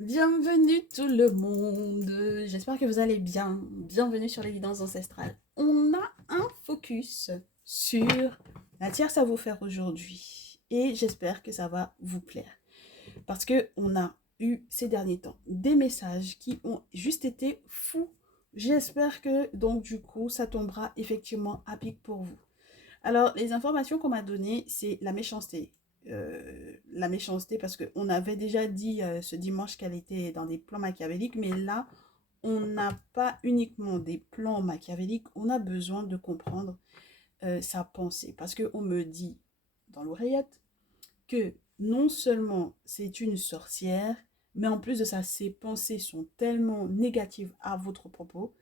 Bienvenue tout le monde, j'espère que vous allez bien. Bienvenue sur l'évidence ancestrale. On a un focus sur la tierce à vous faire aujourd'hui et j'espère que ça va vous plaire parce que on a eu ces derniers temps des messages qui ont juste été fous. J'espère que donc du coup ça tombera effectivement à pic pour vous. Alors, les informations qu'on m'a données, c'est la méchanceté. La méchanceté, parce qu'on avait déjà dit ce dimanche qu'elle était dans des plans machiavéliques, mais là, on n'a pas uniquement des plans machiavéliques, on a besoin de comprendre sa pensée. Parce qu'on me dit dans l'oreillette que non seulement c'est une sorcière, mais en plus de ça, ses pensées sont tellement négatives à votre propos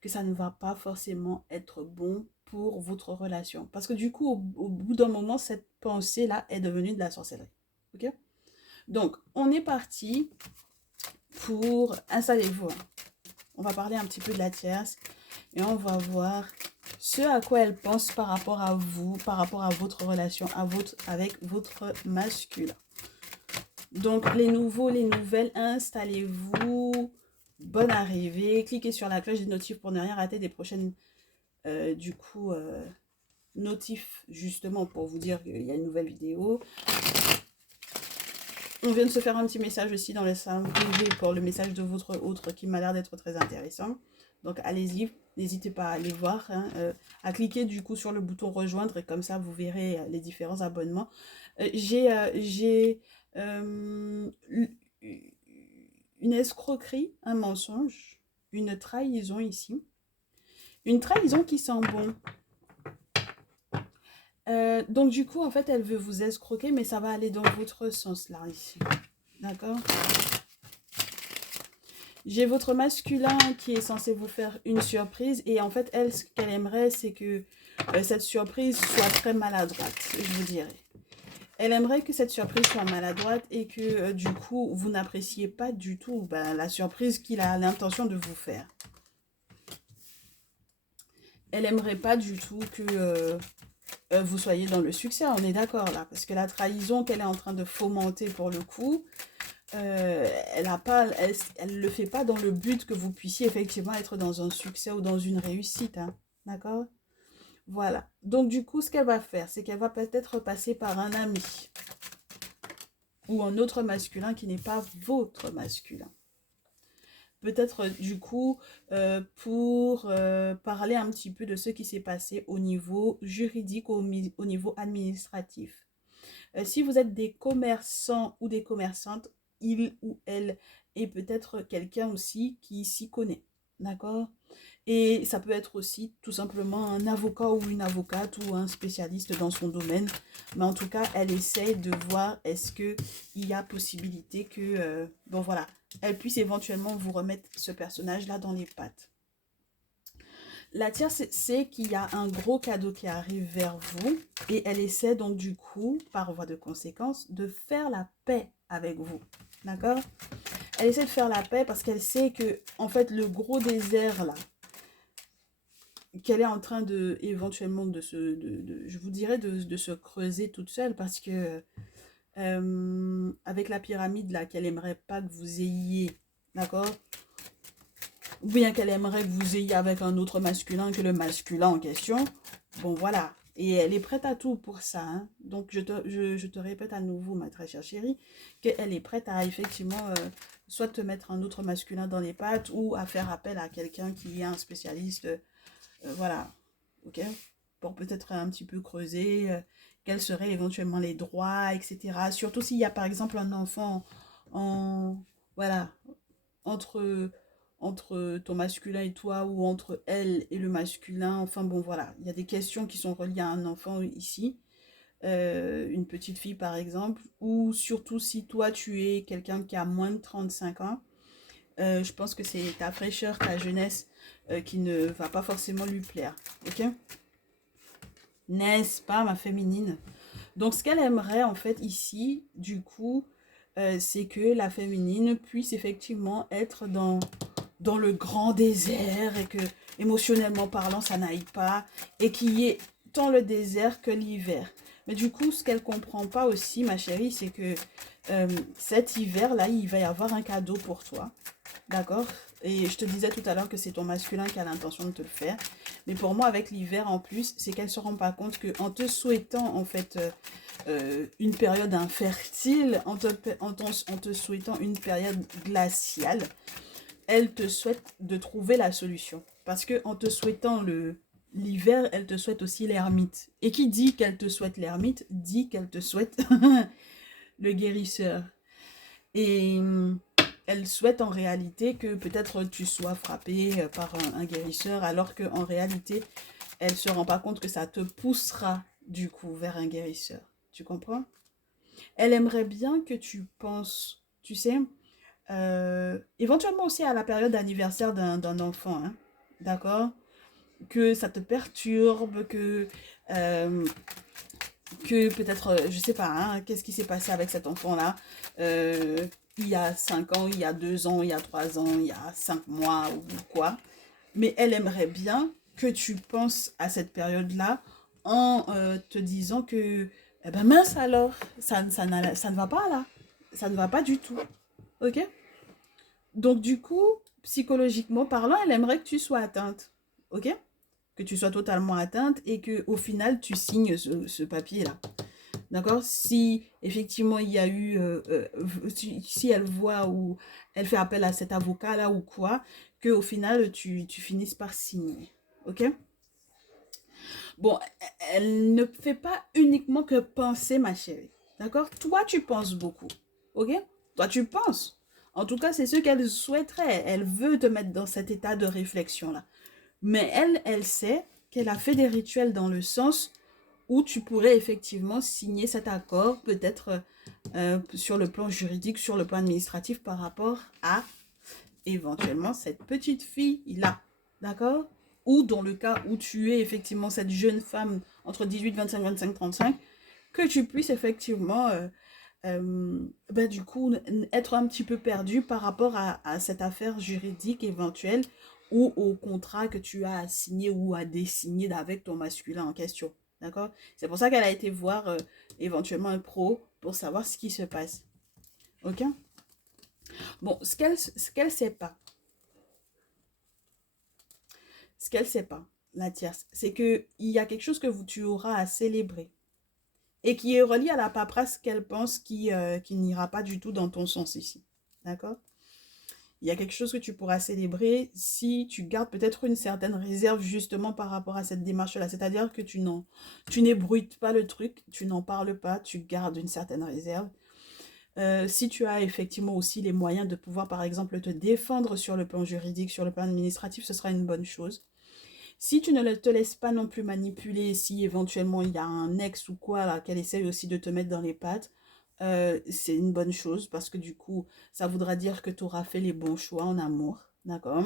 que ça ne va pas forcément être bon pour votre relation. Parce que du coup, au bout d'un moment, cette pensée-là est devenue de la sorcellerie. Ok? Donc, on est parti pour... Installez-vous. On va parler un petit peu de la tierce et on va voir ce à quoi elle pense par rapport à vous, par rapport à votre relation avec votre masculin. Donc, les nouveaux, les nouvelles, installez-vous. Bonne arrivée. Cliquez sur la cloche des notifs pour ne rien rater des prochaines, notifs, justement, pour vous dire qu'il y a une nouvelle vidéo. On vient de se faire un petit message aussi dans le salon privé pour le message de votre autre qui m'a l'air d'être très intéressant. Donc, allez-y. N'hésitez pas à aller voir, hein, à cliquer du coup sur le bouton rejoindre et comme ça vous verrez les différents abonnements. J'ai une escroquerie, un mensonge, une trahison ici. Une trahison qui sent bon. Donc du coup, en fait, elle veut vous escroquer, mais ça va aller dans votre sens là, ici. D'accord? J'ai votre masculin qui est censé vous faire une surprise et en fait, elle, ce qu'elle aimerait, c'est que cette surprise soit très maladroite, je vous dirais. Elle aimerait que cette surprise soit maladroite et que du coup, vous n'appréciez pas du tout la surprise qu'il a l'intention de vous faire. Elle aimerait pas du tout que vous soyez dans le succès, on est d'accord là, parce que la trahison qu'elle est en train de fomenter pour le coup, elle le fait pas dans le but que vous puissiez effectivement être dans un succès ou dans une réussite, hein, d'accord? Voilà. Donc du coup, ce qu'elle va faire, c'est qu'elle va peut-être passer par un ami ou un autre masculin qui n'est pas votre masculin. Peut-être du coup pour parler un petit peu de ce qui s'est passé au niveau juridique, au niveau administratif. Si vous êtes des commerçants ou des commerçantes, il ou elle est peut-être quelqu'un aussi qui s'y connaît. D'accord? Et ça peut être aussi tout simplement un avocat ou une avocate ou un spécialiste dans son domaine. Mais en tout cas, elle essaie de voir est-ce qu'il y a possibilité que, bon voilà, elle puisse éventuellement vous remettre ce personnage-là dans les pattes. La tierce sait qu'il y a un gros cadeau qui arrive vers vous et elle essaie donc du coup, par voie de conséquence, de faire la paix avec vous. D'accord? Elle essaie de faire la paix parce qu'elle sait que, en fait, le gros désert là, qu'elle est en train de, éventuellement, je vous dirais, de se creuser toute seule parce que, avec la pyramide là, qu'elle aimerait pas que vous ayez, d'accord? Ou bien qu'elle aimerait que vous ayez avec un autre masculin que le masculin en question. Bon, voilà. Et elle est prête à tout pour ça, hein. Donc, je te répète à nouveau, ma très chère chérie, qu'elle est prête à effectivement soit te mettre un autre masculin dans les pattes ou à faire appel à quelqu'un qui est un spécialiste. Voilà. Ok? Pour peut-être un petit peu creuser quels seraient éventuellement les droits, etc. Surtout s'il y a par exemple un enfant en. Voilà, entre, entre ton masculin et toi ou entre elle et le masculin. Enfin bon, voilà, il y a des questions qui sont reliées à un enfant ici, une petite fille par exemple, ou surtout si toi tu es quelqu'un qui a moins de 35 ans, je pense que c'est ta fraîcheur, ta jeunesse qui ne va pas forcément lui plaire. Ok? N'est-ce pas, ma féminine? Donc, ce qu'elle aimerait, en fait, ici, du coup, c'est que la féminine puisse effectivement être dans le grand désert et que, émotionnellement parlant, ça n'aille pas et qu'il y ait tant le désert que l'hiver. Mais du coup, ce qu'elle comprend pas aussi, ma chérie, c'est que cet hiver-là, il va y avoir un cadeau pour toi. D'accord? Et je te disais tout à l'heure que c'est ton masculin qui a l'intention de te le faire. Mais pour moi, avec l'hiver en plus, c'est qu'elle ne se rend pas compte qu'en te souhaitant, en fait, une période infertile, en te souhaitant une période glaciale, elle te souhaite de trouver la solution. Parce que en te souhaitant l'hiver, elle te souhaite aussi l'ermite. Et qui dit qu'elle te souhaite l'ermite, dit qu'elle te souhaite le guérisseur. Et elle souhaite en réalité que peut-être tu sois frappé par un guérisseur, alors qu'en réalité, elle ne se rend pas compte que ça te poussera du coup vers un guérisseur. Tu comprends? Elle aimerait bien que tu penses, tu sais, éventuellement aussi à la période d'anniversaire d'un enfant, hein, d'accord? Que ça te perturbe, que peut-être, je sais pas, hein, qu'est-ce qui s'est passé avec cet enfant-là il y a 5 ans, il y a 2 ans, il y a 3 ans, il y a 5 mois ou quoi. Mais elle aimerait bien que tu penses à cette période-là en te disant que, eh ben mince alors, ça ne va pas là. Ça ne va pas du tout. Ok? Donc du coup, psychologiquement parlant, elle aimerait que tu sois atteinte. Ok? Que tu sois totalement atteinte et que au final, tu signes ce papier-là. D'accord? Si effectivement il y a eu, si elle voit ou elle fait appel à cet avocat-là ou quoi, que au final tu finisses par signer. Ok? Bon, elle ne fait pas uniquement que penser, ma chérie. D'accord? Toi, tu penses beaucoup. Ok? Toi, tu penses. En tout cas, c'est ce qu'elle souhaiterait. Elle veut te mettre dans cet état de réflexion-là. Mais elle sait qu'elle a fait des rituels dans le sens où tu pourrais effectivement signer cet accord, peut-être sur le plan juridique, sur le plan administratif, par rapport à éventuellement cette petite fille-là. D'accord? Ou dans le cas où tu es effectivement cette jeune femme entre 18, 25, 25, 35, que tu puisses effectivement, ben, du coup, être un petit peu perdu par rapport à cette affaire juridique éventuelle ou au contrat que tu as à signer ou à désigner avec ton masculin en question. D'accord? C'est pour ça qu'elle a été voir éventuellement un pro pour savoir ce qui se passe. Ok? Bon, ce qu'elle sait pas, la tierce, c'est que il y a quelque chose que tu auras à célébrer et qui est relié à la paperasse qu'elle pense qui n'ira pas du tout dans ton sens ici. D'accord? Il y a quelque chose que tu pourras célébrer si tu gardes peut-être une certaine réserve justement par rapport à cette démarche-là. C'est-à-dire que tu n'ébruites pas le truc, tu n'en parles pas, tu gardes une certaine réserve. Si tu as effectivement aussi les moyens de pouvoir, par exemple, te défendre sur le plan juridique, sur le plan administratif, ce sera une bonne chose. Si tu ne te laisses pas non plus manipuler, si éventuellement il y a un ex ou quoi là, qu'elle essaye aussi de te mettre dans les pattes, c'est une bonne chose parce que du coup, ça voudra dire que tu auras fait les bons choix en amour, d'accord?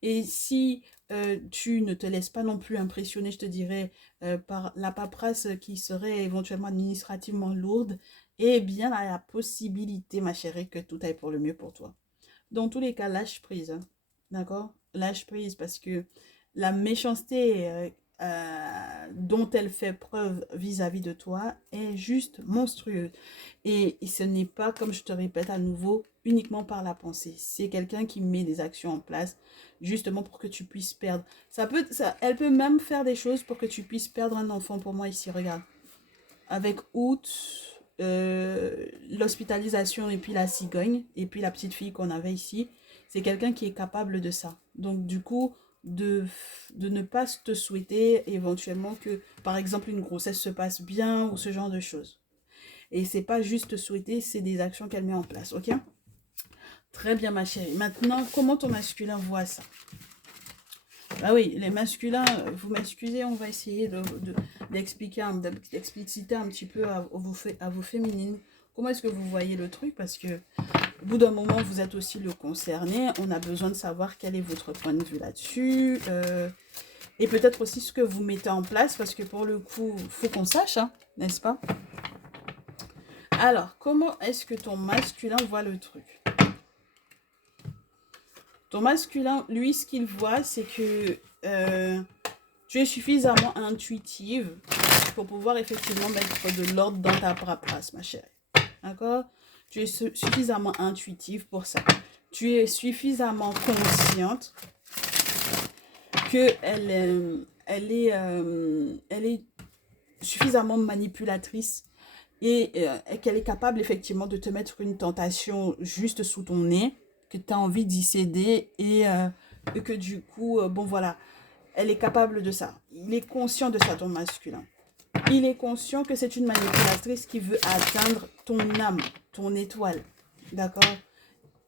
Et si tu ne te laisses pas non plus impressionner, je te dirais, par la paperasse qui serait éventuellement administrativement lourde, eh bien, il y a la possibilité, ma chérie, que tout aille pour le mieux pour toi. Dans tous les cas, lâche prise, hein, d'accord? Lâche prise parce que la méchanceté dont elle fait preuve vis-à-vis de toi est juste monstrueuse. Et ce n'est pas, comme je te répète à nouveau, uniquement par la pensée. C'est quelqu'un qui met des actions en place justement pour que tu puisses perdre. Elle peut même faire des choses pour que tu puisses perdre un enfant. Pour moi ici, regarde. Avec août, l'hospitalisation et puis la cigogne, et puis la petite fille qu'on avait ici, c'est quelqu'un qui est capable de ça. Donc du coup, de ne pas te souhaiter éventuellement que, par exemple, une grossesse se passe bien ou ce genre de choses. Et c'est pas juste souhaiter, c'est des actions qu'elle met en place, ok? Très bien, ma chérie. Maintenant, comment ton masculin voit ça? Ah oui, les masculins, vous m'excusez, on va essayer d'expliquer, d'expliciter un petit peu à vos féminines. Comment est-ce que vous voyez le truc? Parce que au bout d'un moment, vous êtes aussi le concerné. On a besoin de savoir quel est votre point de vue là-dessus. Et peut-être aussi ce que vous mettez en place. Parce que pour le coup, il faut qu'on sache, hein, n'est-ce pas? Alors, comment est-ce que ton masculin voit le truc? Ton masculin, lui, ce qu'il voit, c'est que Tu es suffisamment intuitive pour pouvoir effectivement mettre de l'ordre dans ta paperasse, ma chérie. D'accord? Tu es suffisamment intuitive pour ça. Tu es suffisamment consciente elle est suffisamment manipulatrice et qu'elle est capable effectivement de te mettre une tentation juste sous ton nez, que tu as envie d'y céder et que du coup, bon voilà, elle est capable de ça. Il est conscient de ça, ton masculin. Il est conscient que c'est une manipulatrice qui veut atteindre ton âme, ton étoile. D'accord?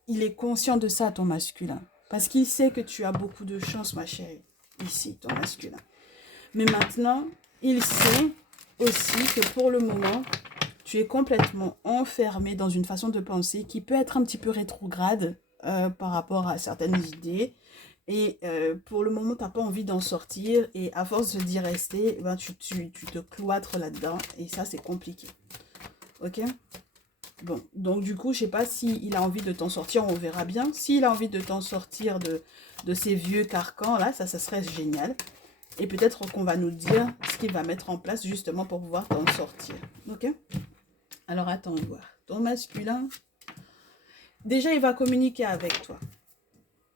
Il est conscient de ça, ton masculin. Parce qu'il sait que tu as beaucoup de chance, ma chérie. Ici, ton masculin. Mais maintenant, il sait aussi que pour le moment, tu es complètement enfermé dans une façon de penser qui peut être un petit peu rétrograde par rapport à certaines idées. Et pour le moment, tu n'as pas envie d'en sortir. Et à force d'y rester, ben, tu te cloîtres là-dedans. Et ça, c'est compliqué. Ok? Bon, donc du coup, je sais pas s'il a envie de t'en sortir, on verra bien. S'il a envie de t'en sortir de ces vieux carcans, là, ça serait génial. Et peut-être qu'on va nous dire ce qu'il va mettre en place justement pour pouvoir t'en sortir. Ok? Alors, attends voir. Ton masculin, déjà, il va communiquer avec toi.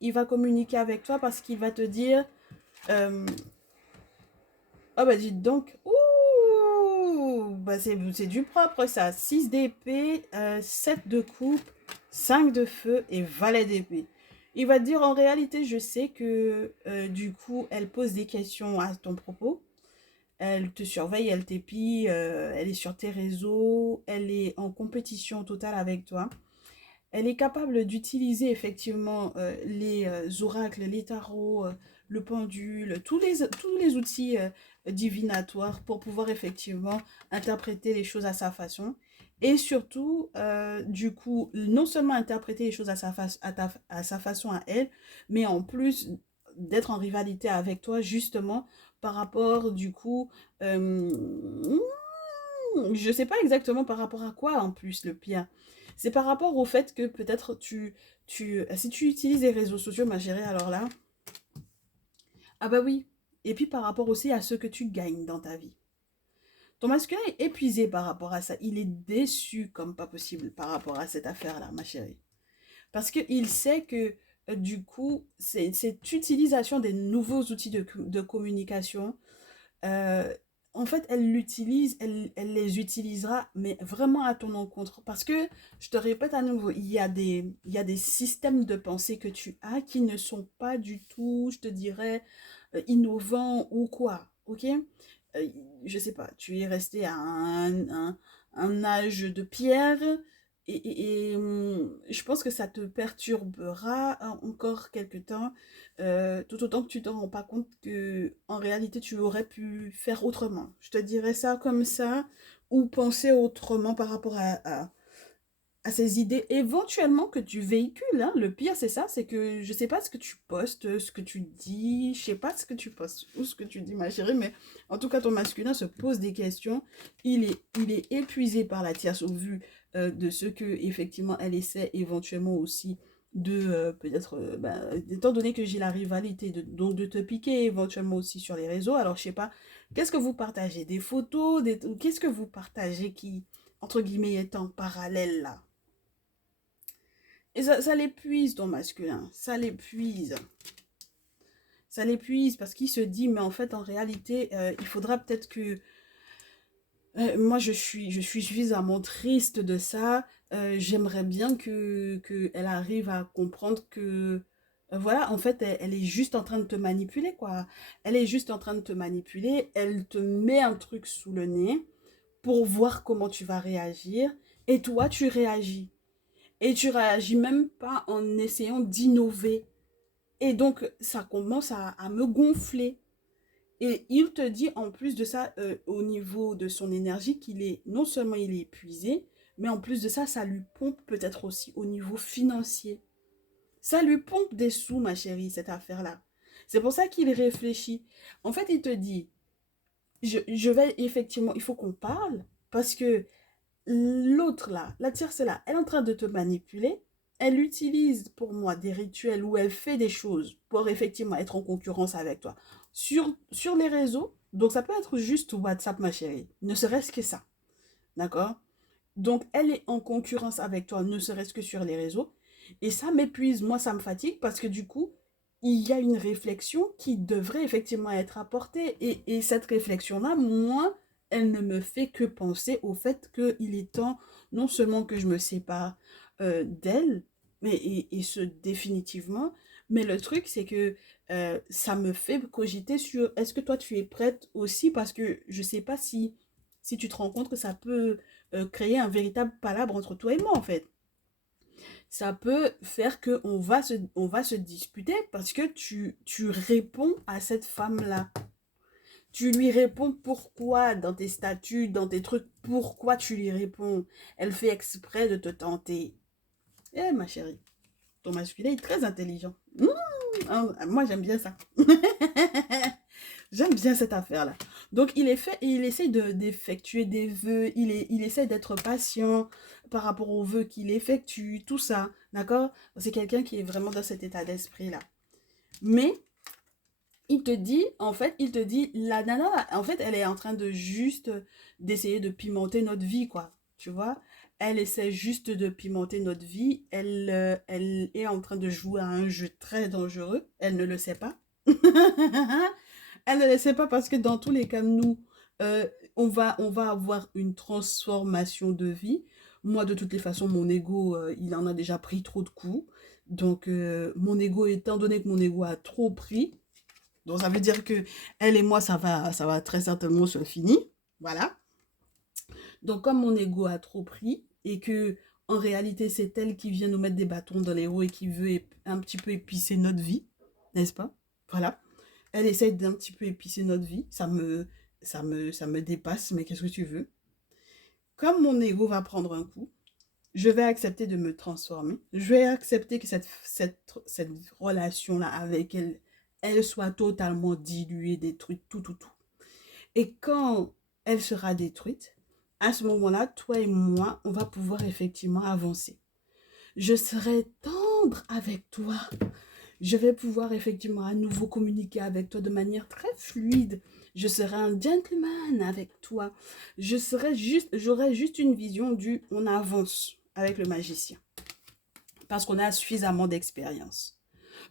Il va communiquer avec toi parce qu'il va te dire... oh, bah, dites donc. Ouh! Bah, c'est du propre, ça. 6 d'épée, 7 de coupe, 5 de feu et valet d'épée. Il va te dire, en réalité, je sais que, du coup, elle pose des questions à ton propos. Elle te surveille, elle t'épie, elle est sur tes réseaux, elle est en compétition totale avec toi. Elle est capable d'utiliser effectivement les oracles, les tarots, le pendule, tous les outils divinatoires pour pouvoir effectivement interpréter les choses à sa façon. Et surtout, du coup, non seulement interpréter les choses à sa façon à elle, mais en plus d'être en rivalité avec toi justement par rapport du coup je sais pas exactement par rapport à quoi en plus le pire. C'est par rapport au fait que peut-être si tu utilises les réseaux sociaux, ma chérie, alors là, ah bah oui. Et puis par rapport aussi à ce que tu gagnes dans ta vie. Ton masculin est épuisé par rapport à ça. Il est déçu comme pas possible par rapport à cette affaire-là, ma chérie. Parce qu'il sait que du coup, cette utilisation des nouveaux outils de communication, euh, en fait, elle les utilisera, mais vraiment à ton encontre. Parce que, je te répète à nouveau, il y a des systèmes de pensée que tu as qui ne sont pas du tout, je te dirais, innovants ou quoi, ok? Euh, je sais pas, tu es resté à un âge de pierre je pense que ça te perturbera encore quelque temps tout autant que tu te rends pas compte que en réalité tu aurais pu faire autrement. Je te dirais ça comme ça, ou penser autrement par rapport à ces idées éventuellement que tu véhicules. Hein. Le pire c'est ça, c'est que je sais pas ce que tu postes, ce que tu dis, je sais pas ce que tu postes ou ce que tu dis ma chérie, mais en tout cas ton masculin se pose des questions. Il est épuisé par la tierce au vu de ce que effectivement elle essaie éventuellement aussi de peut-être étant donné que j'ai la rivalité donc de te piquer éventuellement aussi sur les réseaux. Alors je sais pas, qu'est-ce que vous partagez, des photos, qu'est-ce que vous partagez qui entre guillemets est en parallèle là? Et ça l'épuise ton masculin, ça l'épuise. Ça l'épuise parce qu'il se dit mais en fait en réalité il faudra peut-être que moi, je suis suffisamment triste de ça. J'aimerais bien que elle arrive à comprendre que, voilà, en fait, elle est juste en train de te manipuler, quoi. Elle est juste en train de te manipuler. Elle te met un truc sous le nez pour voir comment tu vas réagir. Et toi, tu réagis. Et tu réagis même pas en essayant d'innover. Et donc, ça commence à me gonfler. Et il te dit en plus de ça, au niveau de son énergie, qu'il est, non seulement il est épuisé, mais en plus de ça, ça lui pompe peut-être aussi au niveau financier. Ça lui pompe des sous, ma chérie, cette affaire-là. C'est pour ça qu'il réfléchit. En fait, il te dit, je vais effectivement, il faut qu'on parle, parce que l'autre là, la tierce là, elle est en train de te manipuler. Elle utilise pour moi des rituels où elle fait des choses pour effectivement être en concurrence avec toi. sur les réseaux. Donc, ça peut être juste WhatsApp, ma chérie. Ne serait-ce que ça. D'accord? Donc, elle est en concurrence avec toi, ne serait-ce que sur les réseaux. Et ça m'épuise, moi, ça me fatigue parce que du coup, il y a une réflexion qui devrait effectivement être apportée. Et cette réflexion-là, moi, elle ne me fait que penser au fait qu'il est temps, non seulement que je me sépare d'elle, mais et ce définitivement, mais le truc, c'est que ça me fait cogiter sur est-ce que toi, tu es prête aussi? Parce que je ne sais pas si tu te rends compte que ça peut créer un véritable palabre entre toi et moi, en fait. Ça peut faire qu'on on va se disputer parce que tu réponds à cette femme-là. Tu lui réponds pourquoi dans tes statuts, dans tes trucs, pourquoi tu lui réponds. Elle fait exprès de te tenter. Eh, ma chérie, ton masculin est très intelligent. Moi, j'aime bien ça. J'aime bien cette affaire-là. Donc, il est fait et il essaye d'effectuer des vœux. Il essaye d'être patient par rapport aux vœux qu'il effectue, tout ça. D'accord? C'est quelqu'un qui est vraiment dans cet état d'esprit-là. Mais, il te dit, en fait, il te dit, la nana, en fait, elle est en train de juste d'essayer de pimenter notre vie, quoi. Tu vois? Elle essaie juste de pimenter notre vie. Elle est en train de jouer à un jeu très dangereux. Elle ne le sait pas. Elle ne le sait pas parce que dans tous les cas, nous, euh, on va avoir une transformation de vie. Moi, de toutes les façons, mon ego, il en a déjà pris trop de coups. Donc, mon ego, étant donné que mon ego a trop pris, donc ça veut dire que elle et moi, ça va très certainement se finir. Voilà. Donc, comme mon ego a trop pris et que en réalité, c'est elle qui vient nous mettre des bâtons dans les roues et qui veut un petit peu épicer notre vie, n'est-ce pas? Voilà. Elle essaie d'un petit peu épicer notre vie. Ça me dépasse, mais qu'est-ce que tu veux? Comme mon ego va prendre un coup, je vais accepter de me transformer. Je vais accepter que cette relation-là avec elle, elle soit totalement diluée, détruite, tout, tout, tout. Et quand elle sera détruite, à ce moment-là, toi et moi, on va pouvoir effectivement avancer. Je serai tendre avec toi. Je vais pouvoir effectivement à nouveau communiquer avec toi de manière très fluide. Je serai un gentleman avec toi. J'aurai juste une vision du on avance avec le magicien. Parce qu'on a suffisamment d'expérience.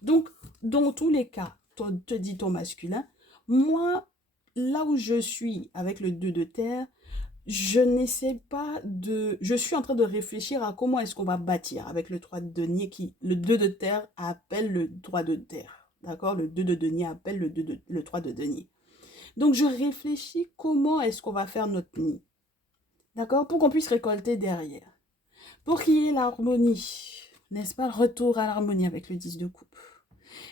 Donc, dans tous les cas, te dit ton masculin, moi, là où je suis avec le 2 de terre, je n'essaie pas de... Je suis en train de réfléchir à comment est-ce qu'on va bâtir avec le 3 de denier qui... Le 2 de terre appelle le 3 de terre. D'accord? Le 2 de denier appelle le 3 de denier. Donc, je réfléchis comment est-ce qu'on va faire notre nid. D'accord? Pour qu'on puisse récolter derrière. Pour qu'il y ait l'harmonie. N'est-ce pas? Retour à l'harmonie avec le 10 de coupe.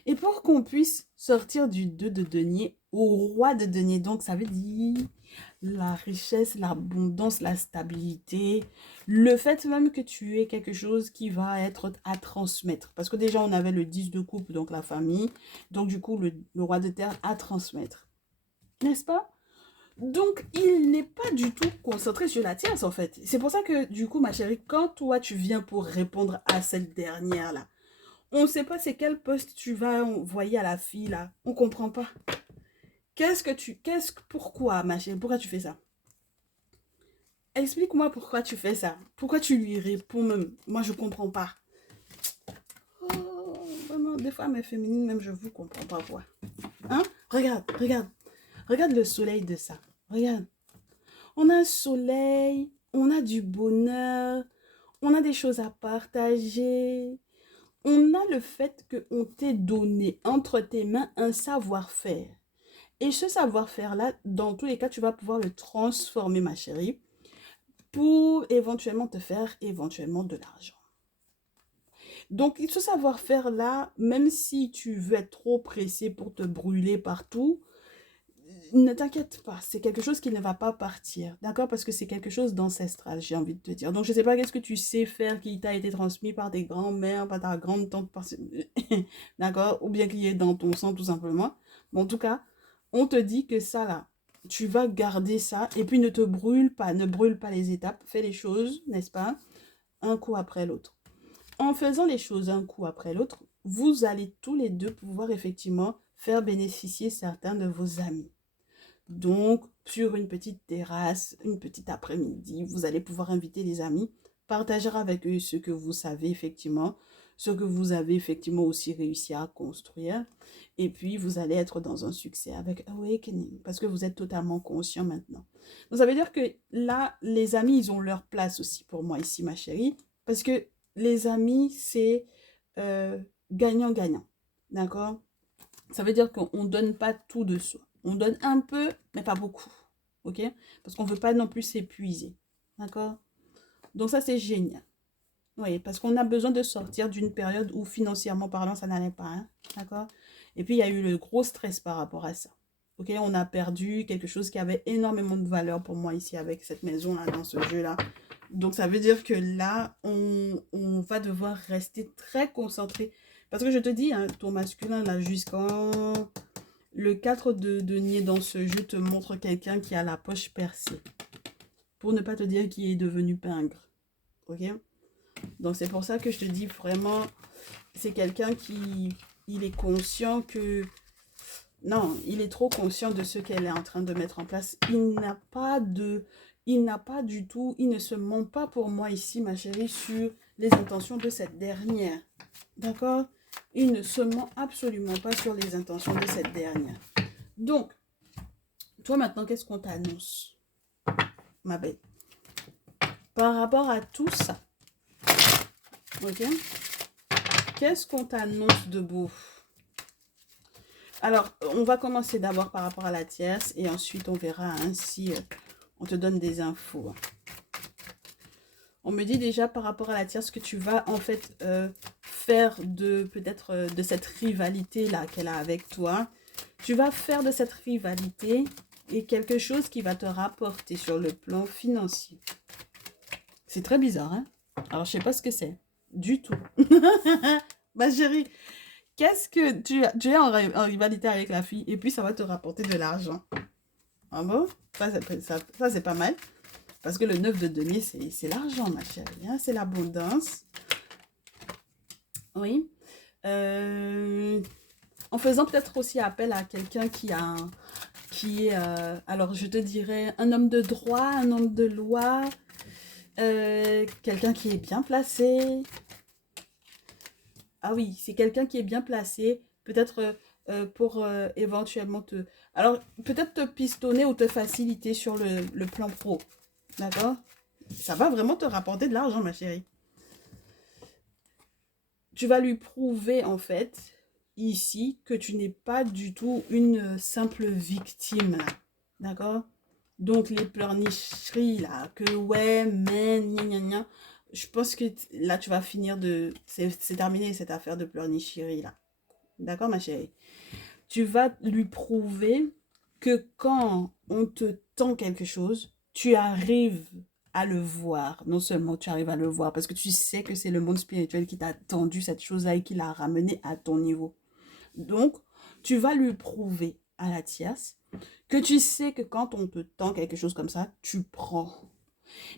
Et pour qu'on puisse sortir du 2 de denier au roi de denier, donc ça veut dire la richesse, l'abondance, la stabilité, le fait même que tu aies quelque chose qui va être à transmettre. Parce que déjà, on avait le 10 de coupe, donc la famille, donc du coup, le roi de terre à transmettre. N'est-ce pas? Donc, il n'est pas du tout concentré sur la tierce, en fait. C'est pour ça que, du coup, ma chérie, quand toi, tu viens pour répondre à cette dernière-là, on ne sait pas c'est quel poste tu vas envoyer à la fille, là. On ne comprend pas. Pourquoi, ma chérie, pourquoi tu fais ça? Explique-moi pourquoi tu fais ça. Pourquoi tu lui réponds même? Moi, je comprends pas. Oh, vraiment, des fois, mes féminines, même je vous comprends pas, quoi. Hein? Regarde, regarde. Regarde le soleil de ça. Regarde. On a un soleil, on a du bonheur, on a des choses à partager. On a le fait qu'on t'ait donné entre tes mains un savoir-faire. Et ce savoir-faire-là, dans tous les cas, tu vas pouvoir le transformer, ma chérie, pour éventuellement te faire éventuellement de l'argent. Donc, ce savoir-faire-là, même si tu veux être trop pressé pour te brûler partout, ne t'inquiète pas, c'est quelque chose qui ne va pas partir, d'accord? Parce que c'est quelque chose d'ancestral, j'ai envie de te dire. Donc, je ne sais pas qu'est-ce que tu sais faire qui t'a été transmis par tes grands-mères, par ta grande-tante, d'accord? Ou bien qui est dans ton sang, tout simplement. Mais en tout cas, on te dit que ça, là, tu vas garder ça et puis ne te brûle pas, ne brûle pas les étapes, fais les choses, n'est-ce pas? Un coup après l'autre. En faisant les choses un coup après l'autre, vous allez tous les deux pouvoir effectivement faire bénéficier certains de vos amis. Donc, sur une petite terrasse, une petite après-midi, vous allez pouvoir inviter les amis, partager avec eux ce que vous savez effectivement, ce que vous avez effectivement aussi réussi à construire. Et puis, vous allez être dans un succès avec Awakening, parce que vous êtes totalement conscient maintenant. Donc, ça veut dire que là, les amis, ils ont leur place aussi pour moi ici, ma chérie, parce que les amis, c'est gagnant-gagnant. D'accord? Ça veut dire qu'on ne donne pas tout de soi. On donne un peu, mais pas beaucoup. OK? Parce qu'on ne veut pas non plus s'épuiser. D'accord? Donc ça, c'est génial. Oui, parce qu'on a besoin de sortir d'une période où financièrement parlant, ça n'allait pas. Hein? D'accord? Et puis, il y a eu le gros stress par rapport à ça. OK? On a perdu quelque chose qui avait énormément de valeur pour moi ici avec cette maison-là, dans ce jeu-là. Donc, ça veut dire que là, on va devoir rester très concentré. Parce que je te dis, hein, ton masculin, là, jusqu'en... Le 4 de denier dans ce jeu te montre quelqu'un qui a la poche percée. Pour ne pas te dire qu'il est devenu pingre. Ok? Donc, c'est pour ça que je te dis vraiment, c'est quelqu'un qui... Il est conscient que... Non, il est trop conscient de ce qu'elle est en train de mettre en place. Il n'a pas de... Il n'a pas du tout... Il ne se ment pas pour moi ici, ma chérie, sur les intentions de cette dernière. D'accord? Il ne se ment absolument pas sur les intentions de cette dernière. Donc, toi maintenant, qu'est-ce qu'on t'annonce, ma belle? Par rapport à tout ça, ok? Qu'est-ce qu'on t'annonce de beau? Alors, on va commencer d'abord par rapport à la tierce et ensuite on verra hein, si on te donne des infos. On me dit déjà par rapport à la tierce que tu vas en fait faire de peut-être de cette rivalité-là qu'elle a avec toi. Tu vas faire de cette rivalité et quelque chose qui va te rapporter sur le plan financier. C'est très bizarre, hein? Alors, je sais pas ce que c'est. Du tout. Ma chérie, qu'est-ce que tu es en rivalité avec la fille et puis ça va te rapporter de l'argent. Ah bon? Ça c'est pas mal. Parce que le 9 de denier, c'est l'argent, ma chérie. Hein? C'est l'abondance. Oui. En faisant peut-être aussi appel à quelqu'un qui est, alors je te dirais, un homme de droit, un homme de loi, quelqu'un qui est bien placé. Ah oui, c'est quelqu'un qui est bien placé, peut-être pour éventuellement te... Alors, peut-être te pistonner ou te faciliter sur le plan pro. D'accord? Ça va vraiment te rapporter de l'argent, ma chérie. Tu vas lui prouver, en fait, ici, que tu n'es pas du tout une simple victime, là. D'accord? Donc, les pleurnicheries, là, que ouais, mais, gna gna gna. Je pense que là, tu vas finir de... C'est terminé cette affaire de pleurnicherie, là. D'accord, ma chérie? Tu vas lui prouver que quand on te tend quelque chose, tu arrives à le voir. Non seulement tu arrives à le voir, parce que tu sais que c'est le monde spirituel qui t'a tendu cette chose-là et qui l'a ramené à ton niveau. Donc, tu vas lui prouver à la tierce que tu sais que quand on te tend quelque chose comme ça, tu prends.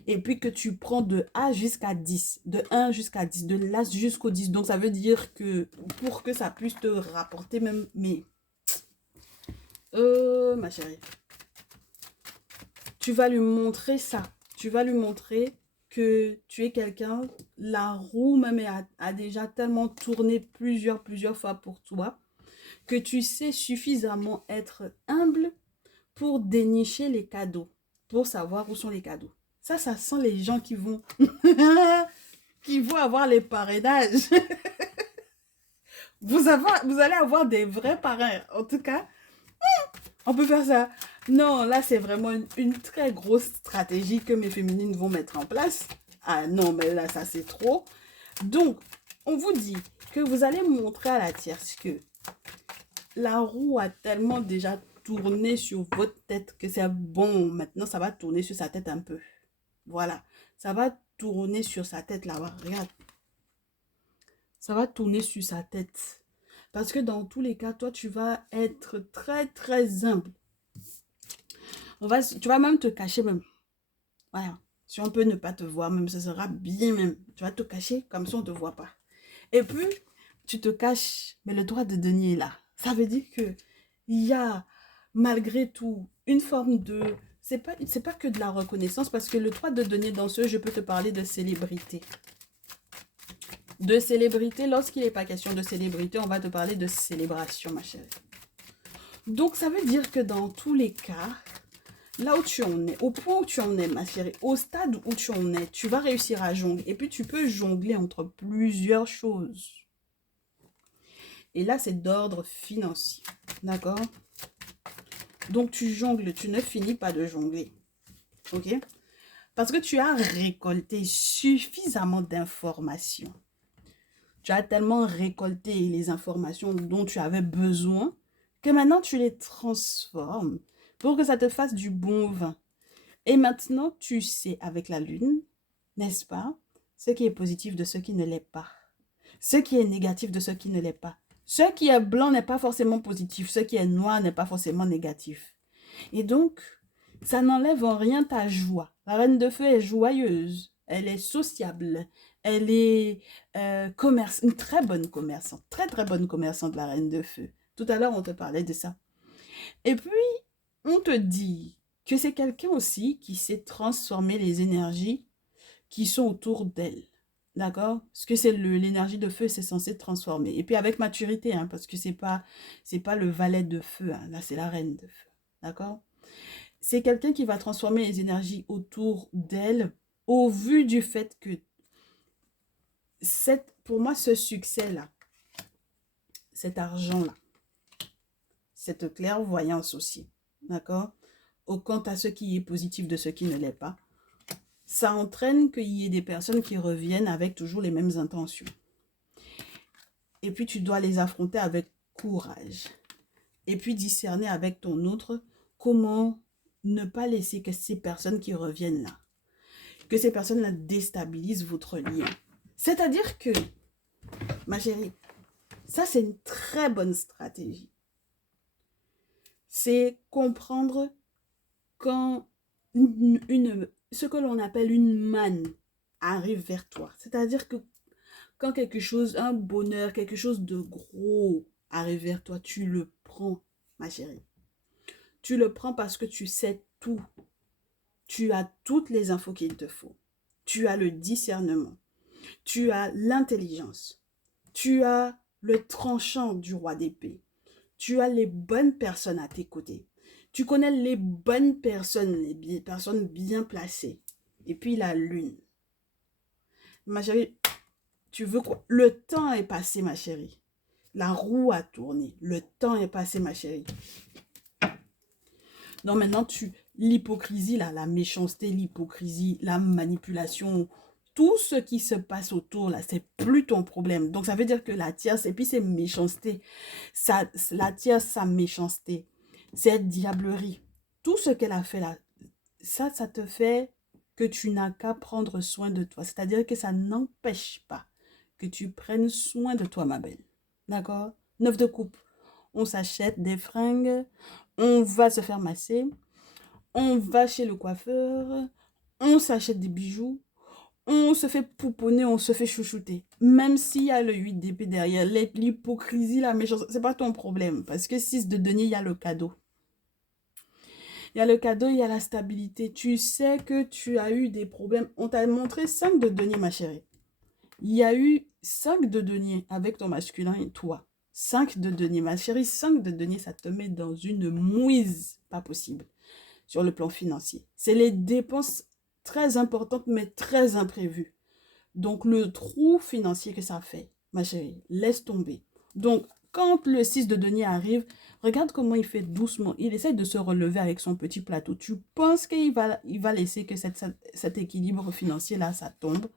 Et puis que tu prends de A jusqu'à 10, de 1 jusqu'à 10, de l'As jusqu'au 10. Donc, ça veut dire que pour que ça puisse te rapporter même... Mais, ma chérie, tu vas lui montrer ça. Tu vas lui montrer que tu es quelqu'un, la roue même a déjà tellement tourné plusieurs fois pour toi, que tu sais suffisamment être humble pour dénicher les cadeaux, pour savoir où sont les cadeaux. Ça sent les gens qui vont, qui vont avoir les parrainages. Vous allez avoir des vrais parrains. En tout cas, on peut faire ça. Non, là, c'est vraiment une très grosse stratégie que mes féminines vont mettre en place. Ah non, mais là, ça, c'est trop. Donc, on vous dit que vous allez montrer à la tierce que la roue a tellement déjà tourné sur votre tête que c'est bon. Maintenant, ça va tourner sur sa tête un peu. Voilà. Ça va tourner sur sa tête là-bas. Regarde. Ça va tourner sur sa tête. Parce que dans tous les cas, toi, tu vas être très, très humble. Tu vas même te cacher même. Voilà. Si on peut ne pas te voir, même, ce sera bien même. Tu vas te cacher comme ça, on ne te voit pas. Et puis, tu te caches, mais le droit de denier est là. Ça veut dire que il y a malgré tout une forme de... C'est pas que de la reconnaissance, parce que le 3 de denier dans ce, je peux te parler de célébrité. De célébrité, lorsqu'il n'est pas question de célébrité, on va te parler de célébration, ma chérie. Donc, ça veut dire que dans tous les cas, là où tu en es, au point où tu en es, ma chérie, au stade où tu en es, tu vas réussir à jongler. Et puis, tu peux jongler entre plusieurs choses. Et là, c'est d'ordre financier. D'accord? Donc, tu jongles, tu ne finis pas de jongler. Ok? Parce que tu as récolté suffisamment d'informations. Tu as tellement récolté les informations dont tu avais besoin que maintenant, tu les transformes pour que ça te fasse du bon vin. Et maintenant, tu sais avec la lune, n'est-ce pas, ce qui est positif de ce qui ne l'est pas. Ce qui est négatif de ce qui ne l'est pas. Ce qui est blanc n'est pas forcément positif. Ce qui est noir n'est pas forcément négatif. Et donc, ça n'enlève en rien ta joie. La reine de feu est joyeuse. Elle est sociable. Elle est une très bonne commerçante. Très, très bonne commerçante, la reine de feu. Tout à l'heure, on te parlait de ça. Et puis, on te dit que c'est quelqu'un aussi qui sait transformer les énergies qui sont autour d'elle. D'accord? Parce que c'est l'énergie de feu, c'est censé transformer. Et puis avec maturité, hein, parce que c'est pas le valet de feu, hein, là c'est la reine de feu. D'accord? C'est quelqu'un qui va transformer les énergies autour d'elle au vu du fait que pour moi, ce succès-là, cet argent-là, cette clairvoyance aussi, d'accord? Quant à ce qui est positif de ce qui ne l'est pas, ça entraîne qu'il y ait des personnes qui reviennent avec toujours les mêmes intentions. Et puis, tu dois les affronter avec courage. Et puis, discerner avec ton autre comment ne pas laisser que ces personnes qui reviennent là, que ces personnes-là déstabilisent votre lien. C'est-à-dire que, ma chérie, ça, c'est une très bonne stratégie. C'est comprendre quand ce que l'on appelle une manne arrive vers toi. C'est-à-dire que quand quelque chose, un bonheur, quelque chose de gros arrive vers toi, tu le prends, ma chérie. Tu le prends parce que tu sais tout. Tu as toutes les infos qu'il te faut. Tu as le discernement. Tu as l'intelligence. Tu as le tranchant du roi d'épée. Tu as les bonnes personnes à tes côtés. Tu connais les bonnes personnes, les personnes bien placées. Et puis la lune. Ma chérie, tu veux quoi? Le temps est passé, ma chérie. La roue a tourné. Le temps est passé, ma chérie. Donc maintenant, l'hypocrisie, là, la méchanceté, l'hypocrisie, la manipulation, tout ce qui se passe autour, là, c'est plus ton problème. Donc ça veut dire que la tierce, et puis c'est méchanceté. La tierce, sa méchanceté, cette diablerie. Tout ce qu'elle a fait là, ça te fait que tu n'as qu'à prendre soin de toi. C'est-à-dire que ça n'empêche pas que tu prennes soin de toi, ma belle. D'accord? 9 de coupe. On s'achète des fringues, on va se faire masser, on va chez le coiffeur, on s'achète des bijoux, on se fait pouponner, on se fait chouchouter. Même s'il y a le 8 d'épée derrière, l'hypocrisie, la méchanceté, c'est pas ton problème. Parce que 6 de denier, il y a le cadeau. Il y a le cadeau, il y a la stabilité. Tu sais que tu as eu des problèmes. On t'a montré 5 de denier, ma chérie. Il y a eu 5 de denier avec ton masculin et toi. 5 de denier, ma chérie, 5 de denier, ça te met dans une mouise pas possible sur le plan financier. C'est les dépenses très importantes, mais très imprévues. Donc, le trou financier que ça fait, ma chérie, laisse tomber. Donc, quand le 6 de denier arrive, regarde comment il fait doucement. Il essaie de se relever avec son petit plateau. Tu penses qu'il va laisser que cet équilibre financier-là, ça tombe.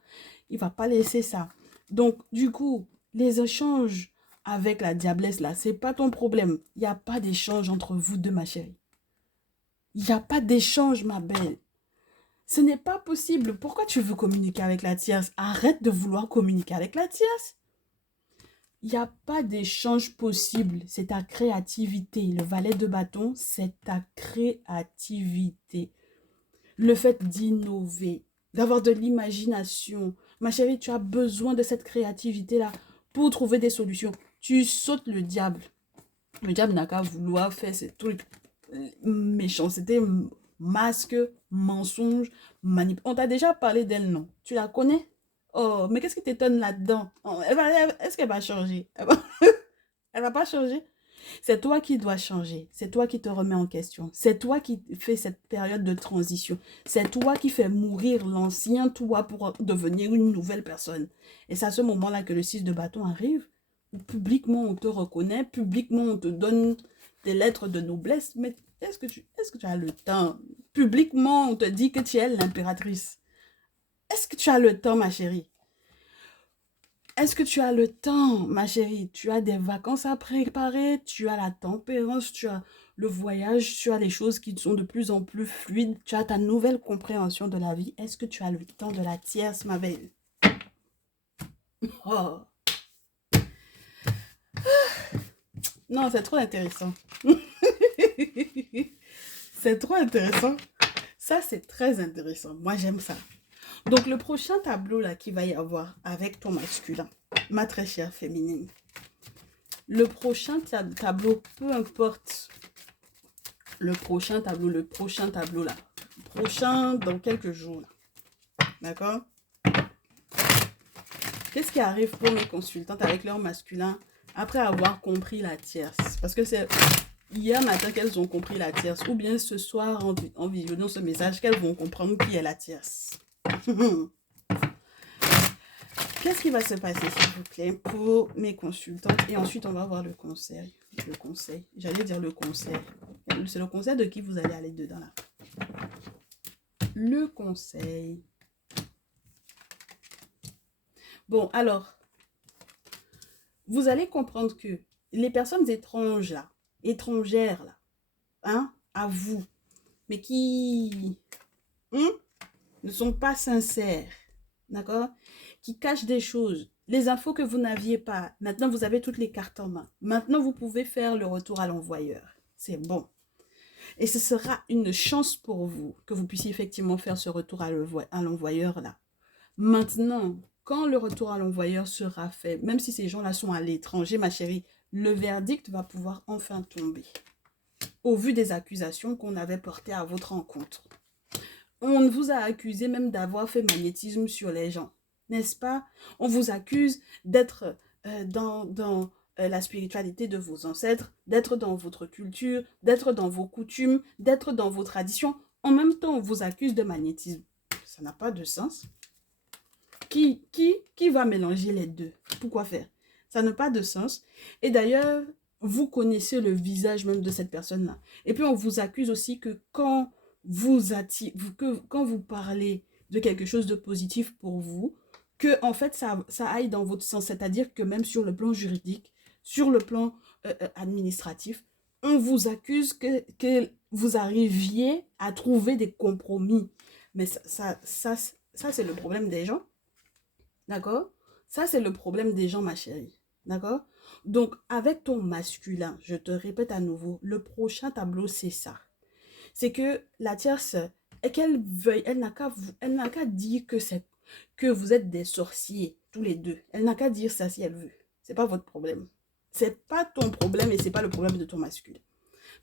Il ne va pas laisser ça. Donc, du coup, les échanges avec la diablesse, là, ce n'est pas ton problème. Il n'y a pas d'échange entre vous deux, ma chérie. Il n'y a pas d'échange, ma belle. Ce n'est pas possible. Pourquoi tu veux communiquer avec la tierce? Arrête de vouloir communiquer avec la tierce. Il n'y a pas d'échange possible. C'est ta créativité. Le valet de bâton, c'est ta créativité. Le fait d'innover, d'avoir de l'imagination. Ma chérie, tu as besoin de cette créativité-là pour trouver des solutions. Tu sautes le diable. Le diable n'a qu'à vouloir faire ces trucs méchanceté, masque, mensonge, manip. On t'a déjà parlé d'elle, non? Tu la connais? Oh, mais qu'est-ce qui t'étonne là-dedans? Oh, est-ce qu'elle va changer? Elle va pas changer? C'est toi qui dois changer. C'est toi qui te remets en question. C'est toi qui fais cette période de transition. C'est toi qui fais mourir l'ancien toi pour devenir une nouvelle personne. Et c'est à ce moment-là que le 6 de bâton arrive, où publiquement on te reconnaît, publiquement on te donne des lettres de noblesse. Mais est-ce que tu as le temps? Publiquement on te dit que tu es l'impératrice. Est-ce que tu as le temps, ma chérie? Est-ce que tu as le temps, ma chérie? Tu as des vacances à préparer, tu as la tempérance, tu as le voyage, tu as les choses qui sont de plus en plus fluides, tu as ta nouvelle compréhension de la vie. Est-ce que tu as le temps de la tierce, ma belle? Oh, non, c'est trop intéressant. C'est trop intéressant. Ça, c'est très intéressant. Moi, j'aime ça. Donc, le prochain tableau là qu'il va y avoir avec ton masculin, ma très chère féminine, le prochain tableau, peu importe le prochain tableau là, prochain dans quelques jours là, d'accord? Qu'est-ce qui arrive pour mes consultantes avec leur masculin après avoir compris la tierce? Parce que c'est hier matin qu'elles ont compris la tierce, ou bien ce soir en visionnant ce message qu'elles vont comprendre qui est la tierce. Qu'est-ce qui va se passer, s'il vous plaît, pour mes consultantes? Et ensuite, on va voir le conseil. Le conseil. J'allais dire le conseil. C'est le conseil de qui vous allez aller dedans, là. Le conseil. Bon, alors, vous allez comprendre que les personnes étranges, là, étrangères, là, hein, à vous, mais qui ne sont pas sincères, d'accord? Qui cachent des choses, les infos que vous n'aviez pas. Maintenant, vous avez toutes les cartes en main. Maintenant, vous pouvez faire le retour à l'envoyeur. C'est bon. Et ce sera une chance pour vous que vous puissiez effectivement faire ce retour à l'envoyeur là. Maintenant, quand le retour à l'envoyeur sera fait, même si ces gens-là sont à l'étranger, ma chérie, le verdict va pouvoir enfin tomber. Au vu des accusations qu'on avait portées à votre encontre. On vous a accusé même d'avoir fait magnétisme sur les gens, n'est-ce pas? On vous accuse d'être dans la spiritualité de vos ancêtres, d'être dans votre culture, d'être dans vos coutumes, d'être dans vos traditions. En même temps, on vous accuse de magnétisme. Ça n'a pas de sens. Qui va mélanger les deux? Pourquoi faire? Ça n'a pas de sens. Et d'ailleurs, vous connaissez le visage même de cette personne-là. Et puis, on vous accuse aussi que quand quand vous parlez de quelque chose de positif pour vous, que en fait, ça aille dans votre sens. C'est-à-dire que même sur le plan juridique, sur le plan administratif, on vous accuse que vous arriviez à trouver des compromis. Mais ça c'est le problème des gens. D'accord? Ça, c'est le problème des gens, ma chérie. D'accord? Donc, avec ton masculin, je te répète à nouveau, le prochain tableau, c'est ça. C'est que la tierce, qu'elle veuille, elle n'a qu'à dire que vous êtes des sorciers, tous les deux. Elle n'a qu'à dire ça si elle veut. C'est pas votre problème. C'est pas ton problème et c'est pas le problème de ton masculin.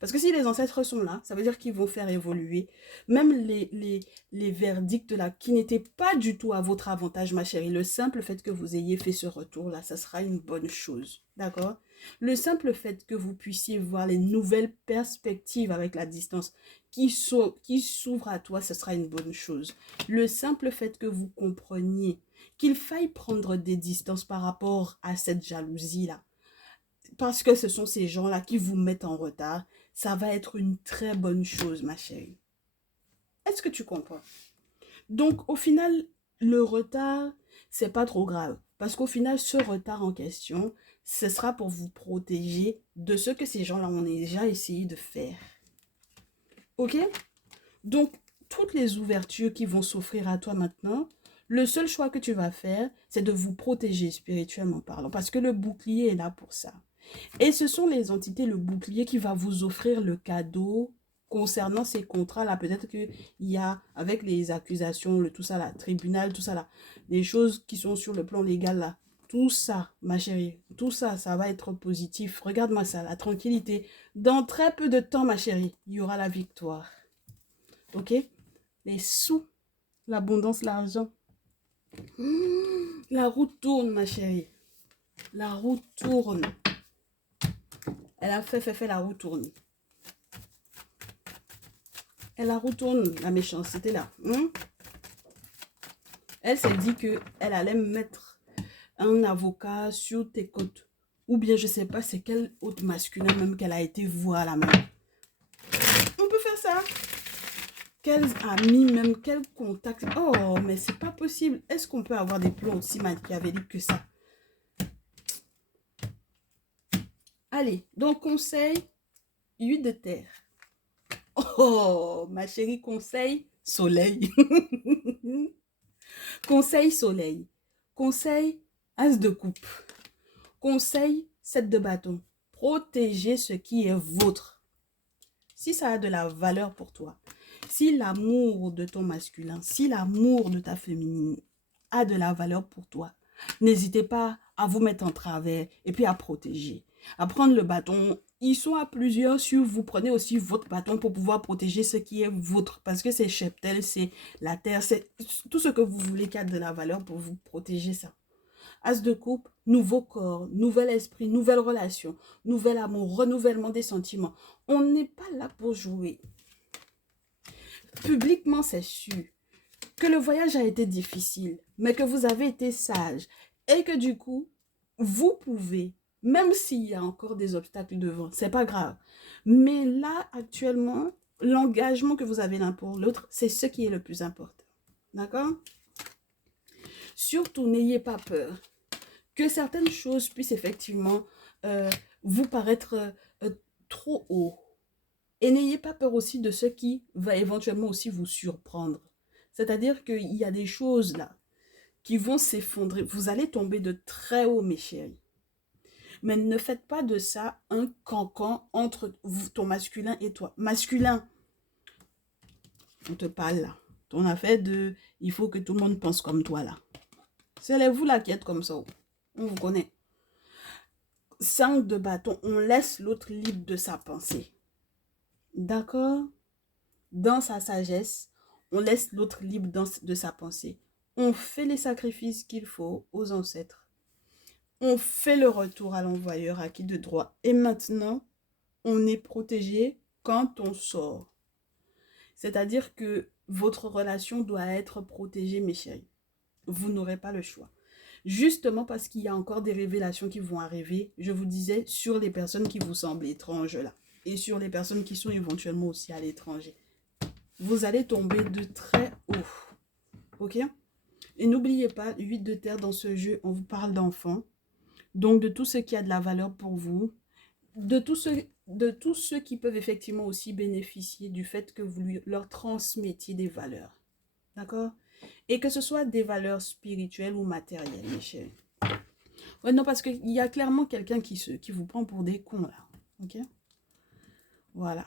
Parce que si les ancêtres sont là, ça veut dire qu'ils vont faire évoluer même les verdicts là qui n'étaient pas du tout à votre avantage, ma chérie. Le simple fait que vous ayez fait ce retour-là, ça sera une bonne chose. D'accord? Le simple fait que vous puissiez voir les nouvelles perspectives avec la distance qui s'ouvrent à toi, ce sera une bonne chose. Le simple fait que vous compreniez qu'il faille prendre des distances par rapport à cette jalousie-là, parce que ce sont ces gens-là qui vous mettent en retard, ça va être une très bonne chose, ma chérie. Est-ce que tu comprends? Donc, au final, le retard, c'est pas trop grave. Parce qu'au final, ce retard en question, ce sera pour vous protéger de ce que ces gens-là ont déjà essayé de faire. Ok? Donc, toutes les ouvertures qui vont s'offrir à toi maintenant, le seul choix que tu vas faire, c'est de vous protéger spirituellement parlant. Parce que le bouclier est là pour ça. Et ce sont les entités, le bouclier, qui va vous offrir le cadeau concernant ces contrats-là. Peut-être qu'il y a, avec les accusations, tout ça là, tribunal, tout ça là, les choses qui sont sur le plan légal là, Tout ça, ma chérie, tout ça, ça va être positif. Regarde-moi ça, la tranquillité. Dans très peu de temps, ma chérie, il y aura la victoire. Ok? Les sous, l'abondance, l'argent. La roue tourne, ma chérie. La roue tourne. Elle a fait, la roue tourne. Elle la roue tourne, la méchanceté là. Elle s'est dit qu'elle allait mettre un avocat sur tes côtes. Ou bien, je sais pas, c'est quel autre masculin même qu'elle a été voir la même. On peut faire ça. Quels amis même, quel contact. Oh, mais c'est pas possible. Est-ce qu'on peut avoir des plans aussi machiavéliques que ça? Allez, donc conseil, huile de terre. Oh, ma chérie, conseil, soleil. Conseil, soleil. Conseil, as de coupe. Conseil, 7 de bâton. Protégez ce qui est vôtre. Si ça a de la valeur pour toi, si l'amour de ton masculin, si l'amour de ta féminine a de la valeur pour toi, n'hésitez pas à vous mettre en travers et puis à protéger. À prendre le bâton. Ils sont à plusieurs sur vous. Prenez aussi votre bâton pour pouvoir protéger ce qui est vôtre. Parce que c'est cheptel, c'est la terre, c'est tout ce que vous voulez qui a de la valeur pour vous protéger ça. As de coupe, nouveau corps, nouvel esprit, nouvelle relation, nouvel amour, renouvellement des sentiments. On n'est pas là pour jouer. Publiquement, c'est sûr que le voyage a été difficile, mais que vous avez été sage et que du coup, vous pouvez, même s'il y a encore des obstacles devant, c'est pas grave. Mais là, actuellement, l'engagement que vous avez l'un pour l'autre, c'est ce qui est le plus important. D'accord? Surtout, n'ayez pas peur que certaines choses puissent effectivement vous paraître trop haut. Et n'ayez pas peur aussi de ce qui va éventuellement aussi vous surprendre. C'est-à-dire qu'il y a des choses là qui vont s'effondrer. Vous allez tomber de très haut, mes chéris. Mais ne faites pas de ça un cancan entre ton masculin et toi. Masculin, on te parle là. Ton affaire de il faut que tout le monde pense comme toi là. C'est vous là qui êtes comme ça. On vous connaît. 5 de bâton, on laisse l'autre libre de sa pensée. D'accord? Dans sa sagesse, on laisse l'autre libre de sa pensée. On fait les sacrifices qu'il faut aux ancêtres. On fait le retour à l'envoyeur acquis de droit. Et maintenant, on est protégé quand on sort. C'est-à-dire que votre relation doit être protégée, mes chéris. Vous n'aurez pas le choix. Justement parce qu'il y a encore des révélations qui vont arriver, je vous disais, sur les personnes qui vous semblent étranges là. Et sur les personnes qui sont éventuellement aussi à l'étranger. Vous allez tomber de très haut. Ok? Et n'oubliez pas, 8 de terre dans ce jeu, on vous parle d'enfants. Donc de tout ce qui a de la valeur pour vous. De tous ceux qui peuvent effectivement aussi bénéficier du fait que vous leur transmettiez des valeurs. D'accord? Et que ce soit des valeurs spirituelles ou matérielles, mes chéris. Ouais, non, parce qu'il y a clairement quelqu'un qui vous prend pour des cons, là. Ok? Voilà.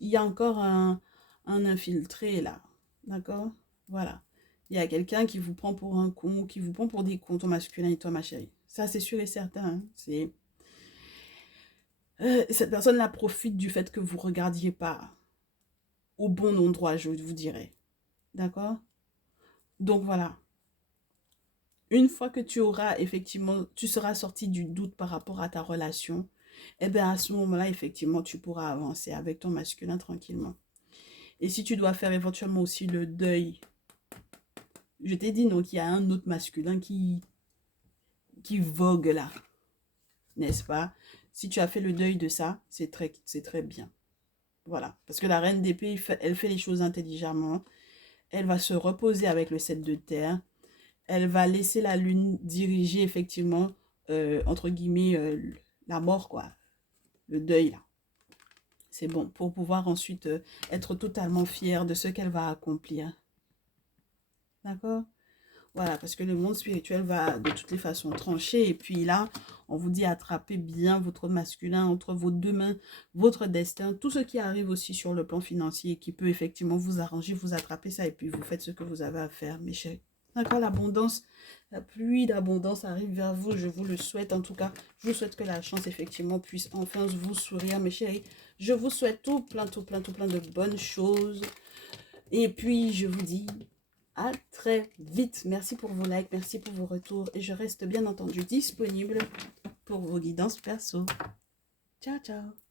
Il y a encore un infiltré, là. D'accord? Voilà. Il y a quelqu'un qui vous prend pour un con, qui vous prend pour des cons, ton masculin et toi, ma chérie. Ça, c'est sûr et certain. Hein? C'est... cette personne-là profite du fait que vous ne regardiez pas au bon endroit, je vous dirais. D'accord? Donc, voilà. Une fois que tu auras effectivement, tu seras sorti du doute par rapport à ta relation, eh bien à ce moment-là, effectivement, tu pourras avancer avec ton masculin tranquillement. Et si tu dois faire éventuellement aussi le deuil, je t'ai dit, donc il y a un autre masculin qui vogue là, n'est-ce pas? Si tu as fait le deuil de ça, c'est très bien. Voilà, parce que la reine d'épée, elle fait les choses intelligemment. Elle va se reposer avec le 7 de terre. Elle va laisser la lune diriger effectivement, entre guillemets, la mort, quoi. Le deuil, là. C'est bon, pour pouvoir ensuite être totalement fière de ce qu'elle va accomplir. D'accord? Voilà, parce que le monde spirituel va de toutes les façons trancher. Et puis là, on vous dit attrapez bien votre masculin entre vos deux mains, votre destin, tout ce qui arrive aussi sur le plan financier qui peut effectivement vous arranger, vous attraper ça et puis vous faites ce que vous avez à faire, mes chéris. D'accord, l'abondance, la pluie d'abondance arrive vers vous. Je vous le souhaite en tout cas. Je vous souhaite que la chance effectivement puisse enfin vous sourire, mes chéris. Je vous souhaite tout plein de bonnes choses. Et puis, je vous dis à très vite. Merci pour vos likes, merci pour vos retours. Et je reste bien entendu disponible pour vos guidances perso. Ciao, ciao.